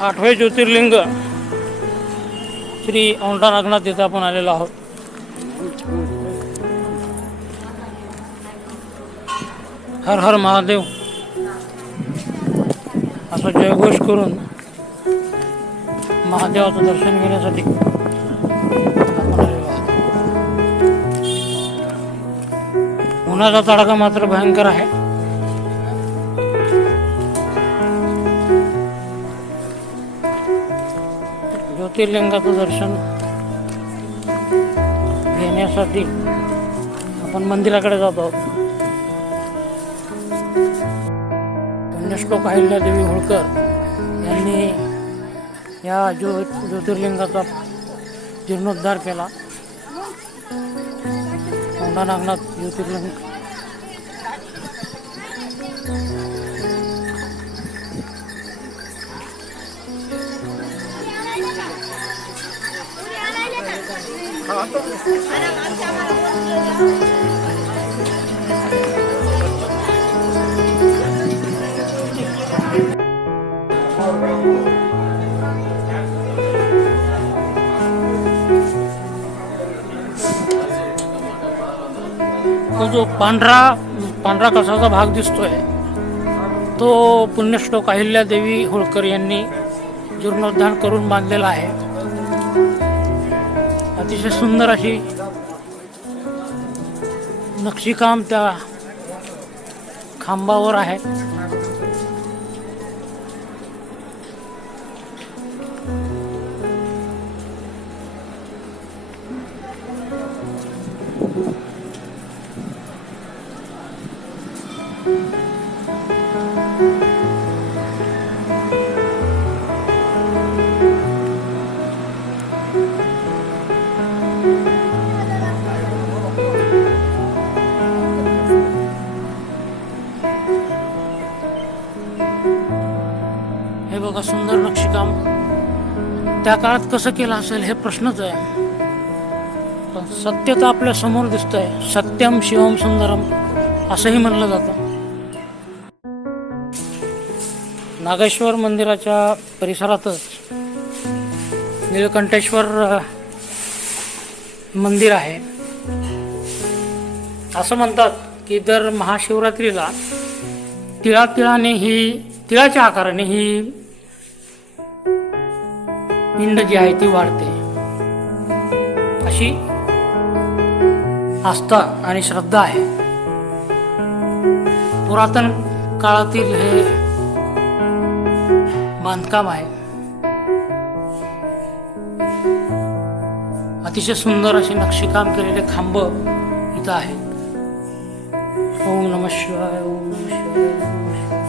आठवे ज्योतिर्लिंग श्री औंढा नागनाथ येथे आपण आलेलो आहोत। हर हर महादेव असा जयघोष करून महादेवाचं दर्शन घेण्यासाठी आपण आलेलो आहोत। उन्हाचा तडाखा मात्र भयंकर आहे। ज्योतिर्लिंगाचं दर्शन घेण्यासाठी आपण मंदिराकडे जात आहोत। पुण्यश्लोक अहिल्यादेवी होळकर यांनी या ज्योतिर्लिंगाचा जीर्णोद्धार केला। औंढा नागनाथ ज्योतिर्लिंग तो जो पांढरा कसाचा भाग दिसतोय तो पुण्यश्लोक अहिल्यादेवी होळकर यांनी जीर्णोद्धार करून बांधलेला आहे। अतिशय सुंदर अशी नक्षीकाम त्या खांबावर आहे। हे बघा सुंदर नक्षीकाम त्या काळात कसं केलं असेल हे प्रश्नच आहे। पण सत्य तर आपल्या समोर दिसतंय। सत्यम शिवम सुंदरम असंही म्हणलं जातं। नागेश्वर मंदिराच्या परिसरातच नीलकंठेश्वर मंदिर आहे। असं म्हणतात की दर महाशिवरात्रीला तिळाच्या आकाराने ही पिंड जी आहे ती वाढते अशी आस्था आणि श्रद्धा आहे। पुरातन काळातील हे बांधकाम आहे। अतिशय सुंदर अशी नक्षीकाम केलेले खांब इथं आहेत। ओम नमः शिवाय, ओम नमः शिवाय, ओम नमः शिवाय।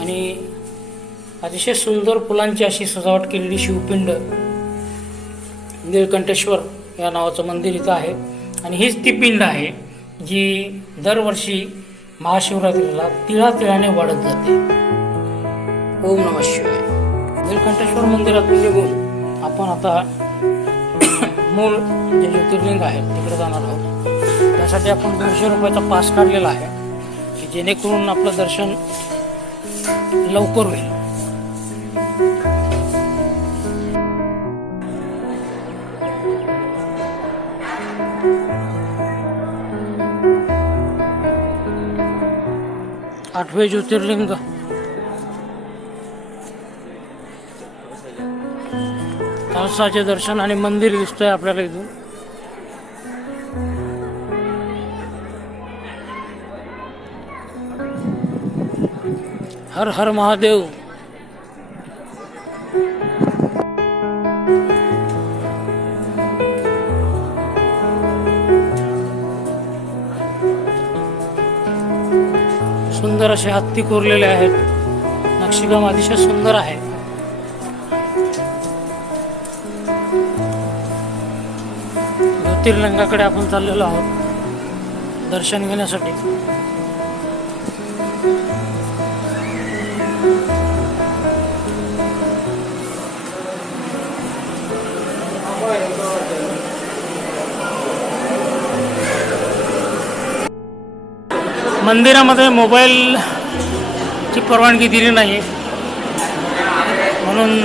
आणि अतिशय सुंदर फुलांची अशी सजावट केलेली शिवपिंड नीलकंठेश्वर या नावाचं मंदिर इथं आहे। आणि हीच ती पिंड आहे जी दरवर्षी महाशिवरात्रीला तिळाने वाढत जाते। ओम नमः शिवाय। नीलकंठेश्वर मंदिरातून निघून आपण आता मूळ जे ज्योतिर्लिंग आहे तिकडे जाणार आहोत। त्यासाठी आपण 200 रुपयाचा पास काढलेला आहे की जेणेकरून आपलं दर्शन लवकर होईल। आठवे ज्योतिर्लिंग कळसाचे दर्शन आणि मंदिर दिसतंय आपल्याला इथून। हर हर महादेव। सुंदर असे हत्ती कोरलेले आहेत। नक्षीकाम अतिशय सुंदर आहे। ज्योतिर्लिंगाकडे आपण चाललेलो आहोत दर्शन घेण्यासाठी। मंदिरामध्ये मोबाईलची परवानगी दिली नाही, म्हणून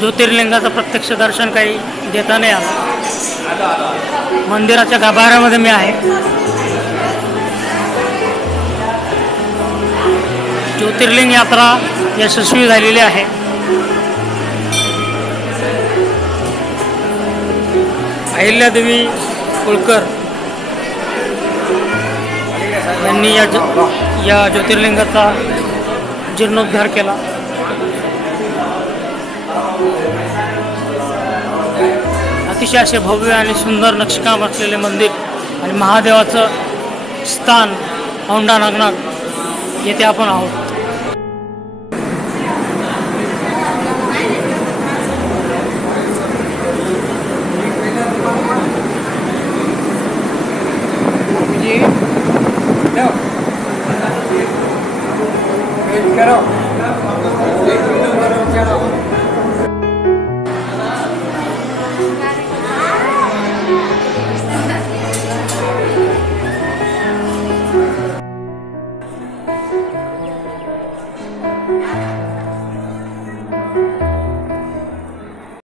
ज्योतिर्लिंगाचं प्रत्यक्ष दर्शन काही देता नाही आलं. मंदिराच्या गाभाऱ्यामध्ये मी आहे. ज्योतिर्लिंग यात्रा यशस्वी झालेली आहे. अहिल्यादेवी होळकर यांनी या ज्योतिर्लिंगाचा जीर्णोद्धार केला. अतिशय असे भव्य आणि सुंदर नक्षीकाम असलेले मंदिर आणि महादेवाचं स्थान औंढा नागनाथ येथे आपण आहोत. करो